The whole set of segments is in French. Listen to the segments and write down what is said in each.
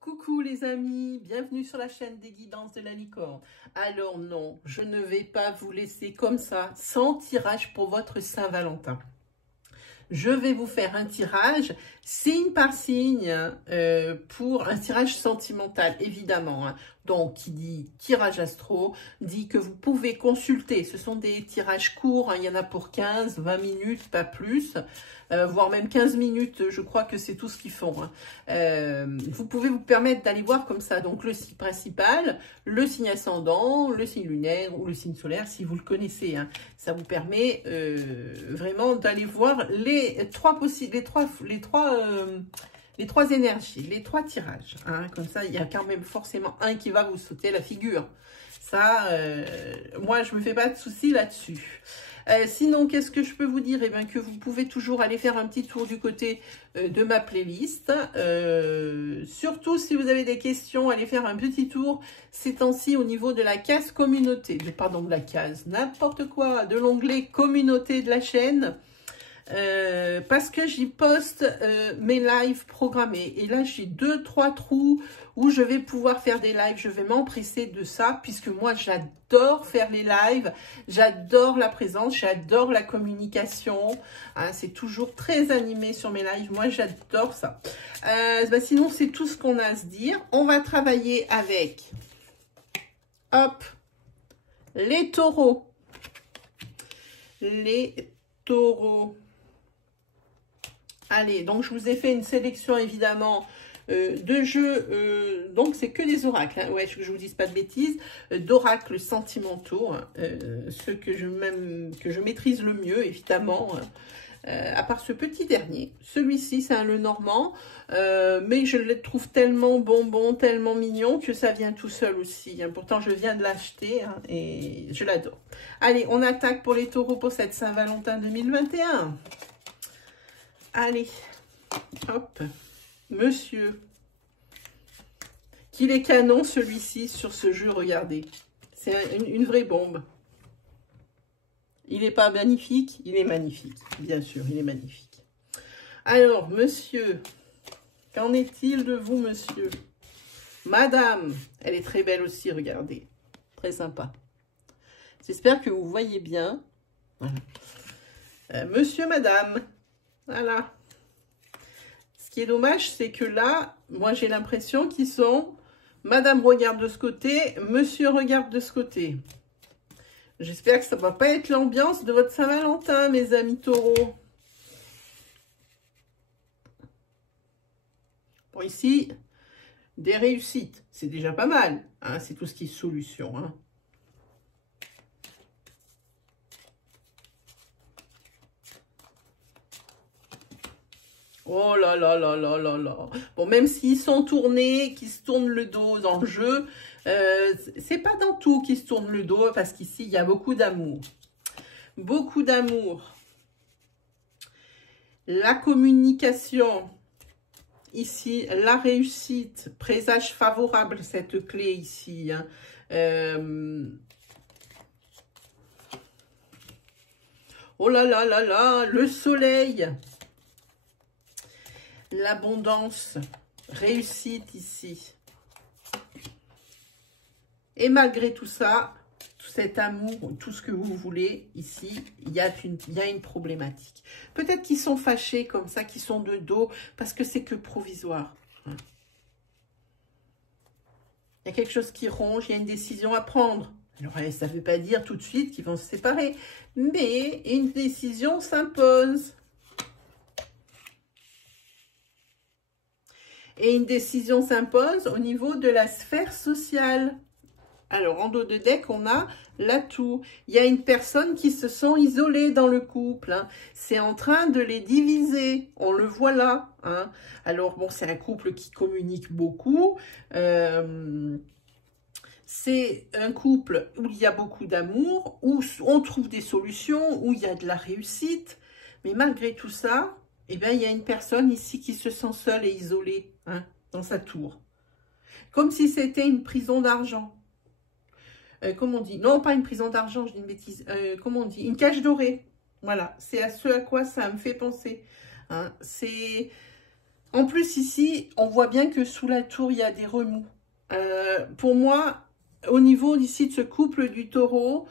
Coucou les amis, bienvenue sur la chaîne des guidances de la licorne. Alors non, je ne vais pas vous laisser comme ça, sans tirage pour votre Saint-Valentin. Je vais vous faire un tirage signe par signe pour un tirage sentimental, évidemment. Hein. Donc, qui dit tirage astro, dit que vous pouvez consulter. Ce sont des tirages courts, hein, il y en a pour 15, 20 minutes, pas plus. Voire même 15 minutes, je crois que c'est tout ce qu'ils font. Hein. Vous pouvez vous permettre d'aller voir comme ça, donc le signe principal, le signe ascendant, le signe lunaire ou le signe solaire, si vous le connaissez. Hein. Ça vous permet vraiment d'aller voir les trois énergies, les trois tirages. Hein. Comme ça, il y a quand même forcément un qui va vous sauter à la figure. Ça, moi, je me fais pas de soucis là-dessus. Sinon, qu'est-ce que je peux vous dire? Eh bien, que vous pouvez toujours aller faire un petit tour du côté de ma playlist. Surtout, si vous avez des questions, allez faire un petit tour ces temps-ci au niveau de la case communauté. Pardon, de la case, n'importe quoi, de l'onglet communauté de la chaîne. Parce que j'y poste mes lives programmés. Et là, j'ai 2-3 trous où je vais pouvoir faire des lives. Je vais m'empresser de ça, puisque moi, j'adore faire les lives. J'adore la présence, j'adore la communication. Hein, c'est toujours très animé sur mes lives. Moi, j'adore ça. Sinon, c'est tout ce qu'on a à se dire. On va travailler avec, hop, les taureaux. Les taureaux. Allez, donc je vous ai fait une sélection évidemment de jeux, donc c'est que des oracles, hein, ouais, que je vous dise pas de bêtises, d'oracles sentimentaux, hein, ceux que je maîtrise le mieux évidemment, à part ce petit dernier. Celui-ci c'est un Lenormand, mais je le trouve tellement bonbon, tellement mignon que ça vient tout seul aussi, hein. Pourtant je viens de l'acheter hein, et je l'adore. Allez, on attaque pour les taureaux pour cette Saint-Valentin 2021. Allez, hop, monsieur, qu'il est canon celui-ci sur ce jeu, regardez, c'est une vraie bombe. Il n'est pas magnifique, il est magnifique, bien sûr, il est magnifique. Alors, monsieur, qu'en est-il de vous, monsieur? Madame, elle est très belle aussi, regardez, très sympa. J'espère que vous voyez bien. Voilà. Monsieur, madame. Voilà. Ce qui est dommage, c'est que là, moi, j'ai l'impression qu'ils sont... Madame regarde de ce côté, monsieur regarde de ce côté. J'espère que ça ne va pas être l'ambiance de votre Saint-Valentin, mes amis taureaux. Bon, ici, des réussites. C'est déjà pas mal. Hein, c'est tout ce qui est solution. Hein. Oh là là là là là là. Bon, même s'ils sont tournés, qu'ils se tournent le dos dans le jeu, c'est pas dans tout qu'ils se tournent le dos, parce qu'ici, il y a beaucoup d'amour. Beaucoup d'amour. La communication, ici, la réussite, présage favorable, cette clé ici. Hein. Oh là là là là, le soleil. L'abondance, réussite ici. Et malgré tout ça, tout cet amour, tout ce que vous voulez, ici, il y a une problématique. Peut-être qu'ils sont fâchés comme ça, qu'ils sont de dos, parce que c'est que provisoire. Hein. Il y a quelque chose qui ronge, il y a une décision à prendre. Alors, ça ne veut pas dire tout de suite qu'ils vont se séparer, mais une décision s'impose. Et une décision s'impose au niveau de la sphère sociale. Alors, en dos de deck, on a l'atout. Il y a une personne qui se sent isolée dans le couple. Hein. C'est en train de les diviser. On le voit là. Hein. Alors, bon, c'est un couple qui communique beaucoup. C'est un couple où il y a beaucoup d'amour, où on trouve des solutions, où il y a de la réussite. Mais malgré tout ça, eh bien, il y a une personne ici qui se sent seule et isolée hein, dans sa tour. Comme si c'était une prison d'argent. Comment on dit? Non, pas une prison d'argent, je dis une bêtise. Comment on dit? Une cage dorée. Voilà, c'est à ce à quoi ça me fait penser. Hein. C'est En plus, ici, on voit bien que sous la tour, il y a des remous. Pour moi, au niveau d'ici de ce couple du taureau,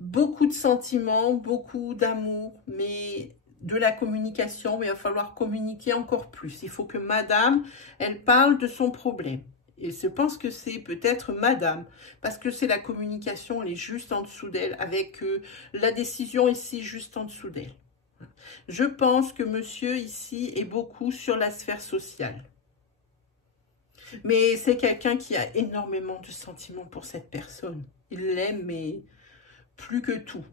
beaucoup de sentiments, beaucoup d'amour, mais de la communication, mais il va falloir communiquer encore plus. Il faut que madame, elle parle de son problème. Et je pense que c'est peut-être madame, parce que c'est la communication, elle est juste en dessous d'elle, avec la décision ici juste en dessous d'elle. Je pense que monsieur ici est beaucoup sur la sphère sociale. Mais c'est quelqu'un qui a énormément de sentiments pour cette personne. Il l'aime, mais plus que tout.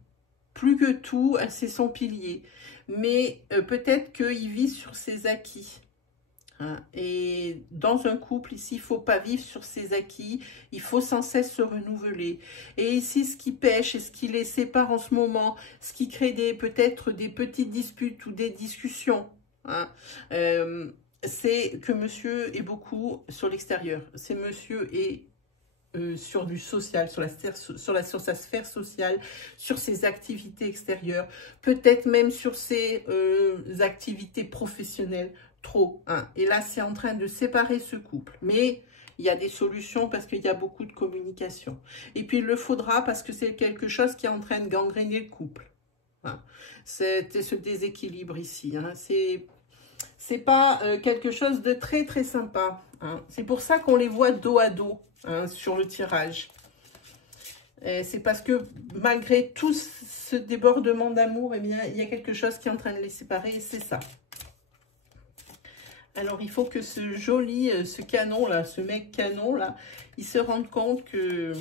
Plus que tout, c'est son pilier. Mais peut-être qu'il vit sur ses acquis. Hein. Et dans un couple, ici, il ne faut pas vivre sur ses acquis. Il faut sans cesse se renouveler. Et ici, ce qui pêche et ce qui les sépare en ce moment, ce qui crée peut-être des petites disputes ou des discussions, hein, c'est que monsieur est beaucoup sur l'extérieur. C'est monsieur est sur du social, sur sa sphère sociale, sur ses activités extérieures, peut-être même sur ses activités professionnelles, trop. Hein. Et là, c'est en train de séparer ce couple. Mais il y a des solutions parce qu'il y a beaucoup de communication. Et puis, il le faudra parce que c'est quelque chose qui est en train de gangréner le couple. Hein. C'est ce déséquilibre ici. Hein. C'est pas quelque chose de très, très sympa. Hein. C'est pour ça qu'on les voit dos à dos. Hein, sur le tirage. C'est parce que malgré tout ce débordement d'amour, eh bien, il y a quelque chose qui est en train de les séparer et c'est ça. Alors, il faut que ce joli, ce canon-là, ce mec canon-là, il se rende compte que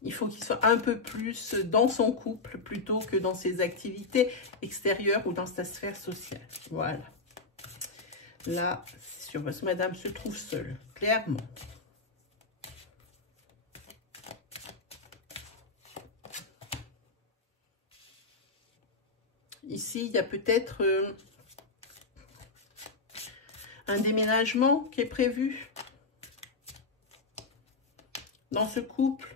il faut qu'il soit un peu plus dans son couple plutôt que dans ses activités extérieures ou dans sa sphère sociale. Voilà. Là, c'est sûr, parce que madame se trouve seule, clairement. Ici, il y a peut-être un déménagement qui est prévu dans ce couple.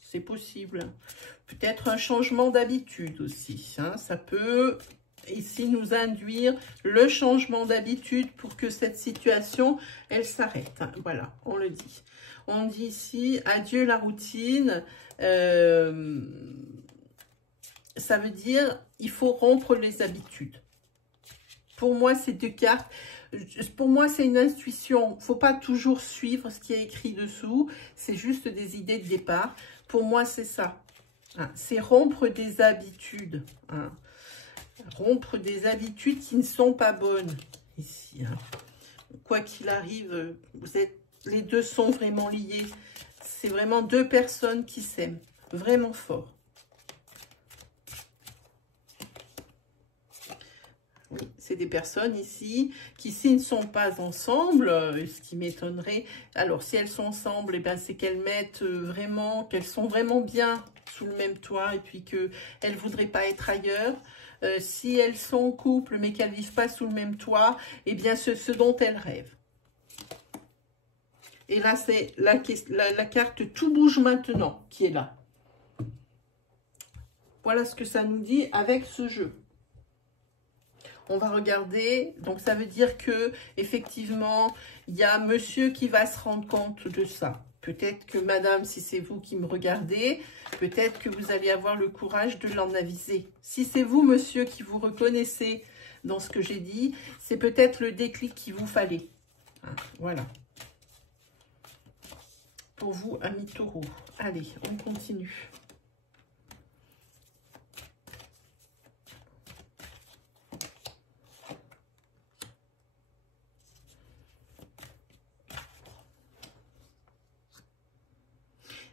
C'est possible. Peut-être un changement d'habitude aussi. Hein. Ça peut ici nous induire le changement d'habitude pour que cette situation, elle s'arrête. Hein. Voilà, on le dit. On dit ici, adieu la routine. Ça veut dire, il faut rompre les habitudes. Pour moi, ces deux cartes, pour moi, c'est une intuition. Il ne faut pas toujours suivre ce qui est écrit dessous. C'est juste des idées de départ. Pour moi, c'est ça. Hein, c'est rompre des habitudes. Hein. Rompre des habitudes qui ne sont pas bonnes. Ici, hein. Quoi qu'il arrive, les deux sont vraiment liés. C'est vraiment deux personnes qui s'aiment. Vraiment fort. Oui, c'est des personnes ici qui, s'ils ne sont pas ensemble, ce qui m'étonnerait, alors si elles sont ensemble, eh ben, c'est qu'elles mettent vraiment, qu'elles sont vraiment bien sous le même toit et puis qu'elles ne voudraient pas être ailleurs. Si elles sont en couple mais qu'elles ne vivent pas sous le même toit, eh bien ce dont elles rêvent. Et là, c'est la carte « Tout bouge maintenant » qui est là. Voilà ce que ça nous dit avec ce jeu. On va regarder, donc ça veut dire que effectivement, il y a monsieur qui va se rendre compte de ça. Peut-être que madame, si c'est vous qui me regardez, peut-être que vous allez avoir le courage de l'en aviser. Si c'est vous, monsieur, qui vous reconnaissez dans ce que j'ai dit, c'est peut-être le déclic qu'il vous fallait. Hein, voilà. Pour vous, amis taureaux. Allez, on continue.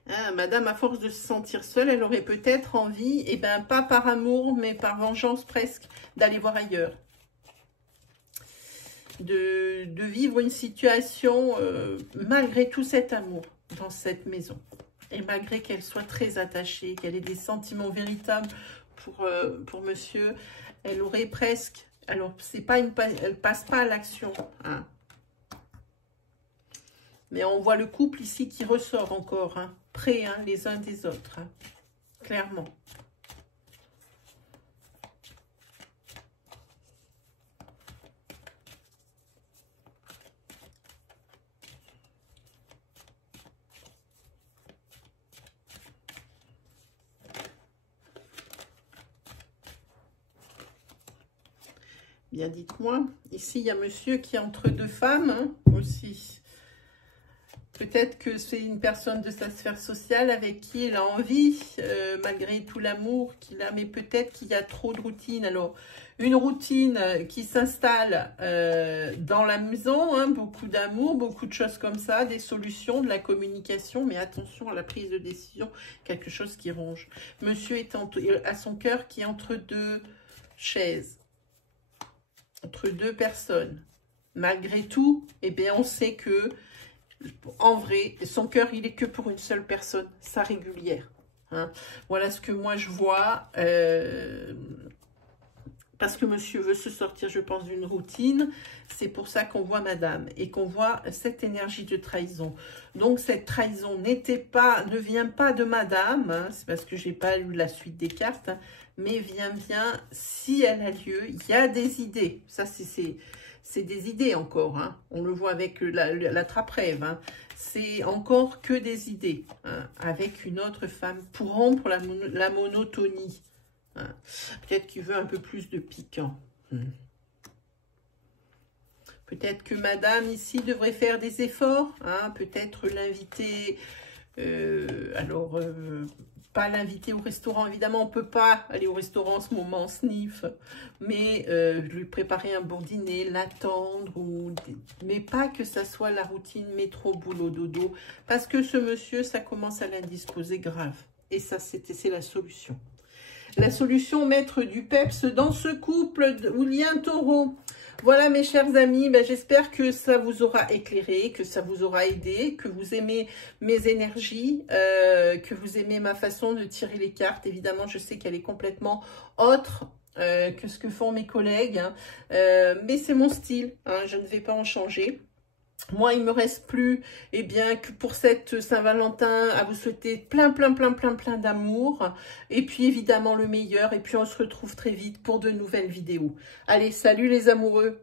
Hein, madame, à force de se sentir seule, elle aurait peut-être envie, et ben pas par amour, mais par vengeance presque, d'aller voir ailleurs. De vivre une situation malgré tout cet amour dans cette maison. Et malgré qu'elle soit très attachée, qu'elle ait des sentiments véritables pour monsieur, elle aurait presque... Alors, c'est pas elle passe pas à l'action, hein. Mais on voit le couple ici qui ressort encore, hein, près hein, les uns des autres, hein, clairement. Bien, dites-moi. Ici, il y a monsieur qui est entre deux femmes, hein, aussi. Peut-être que c'est une personne de sa sphère sociale avec qui il a envie, malgré tout l'amour qu'il a, mais peut-être qu'il y a trop de routine. Alors, une routine qui s'installe dans la maison, hein, beaucoup d'amour, beaucoup de choses comme ça, des solutions, de la communication, mais attention à la prise de décision, quelque chose qui ronge. Monsieur est à son cœur qui est entre deux chaises, entre deux personnes. Malgré tout, eh bien, on sait que en vrai, son cœur, il est que pour une seule personne, sa régulière. Hein. Voilà ce que moi je vois. Parce que monsieur veut se sortir, je pense, d'une routine. C'est pour ça qu'on voit madame et qu'on voit cette énergie de trahison. Donc, cette trahison ne vient pas de madame. Hein, c'est parce que je n'ai pas lu la suite des cartes. Hein, mais vient, si elle a lieu, il y a des idées. Ça, c'est des idées encore. Hein. On le voit avec la trappe-rêve. Hein. C'est encore que des idées. Hein, avec une autre femme pour rompre la monotonie. Hein. Peut-être qu'il veut un peu plus de piquant. Peut-être que madame ici devrait faire des efforts. Hein. Peut-être l'inviter. Pas l'inviter au restaurant. Évidemment, on ne peut pas aller au restaurant en ce moment, sniff. Mais lui préparer un bon dîner, l'attendre. Mais pas que ça soit la routine métro, boulot, dodo. Parce que ce monsieur, ça commence à l'indisposer grave. Et ça, c'est la solution. La solution, mettre du peps dans ce couple ou lien taureau. Voilà mes chers amis, ben, j'espère que ça vous aura éclairé, que ça vous aura aidé, que vous aimez mes énergies, que vous aimez ma façon de tirer les cartes. Évidemment, je sais qu'elle est complètement autre que ce que font mes collègues, hein. Mais c'est mon style, hein, je ne vais pas en changer. Moi, il ne me reste plus, eh bien, que pour cette Saint-Valentin, à vous souhaiter plein d'amour. Et puis, évidemment, le meilleur. Et puis, on se retrouve très vite pour de nouvelles vidéos. Allez, salut les amoureux!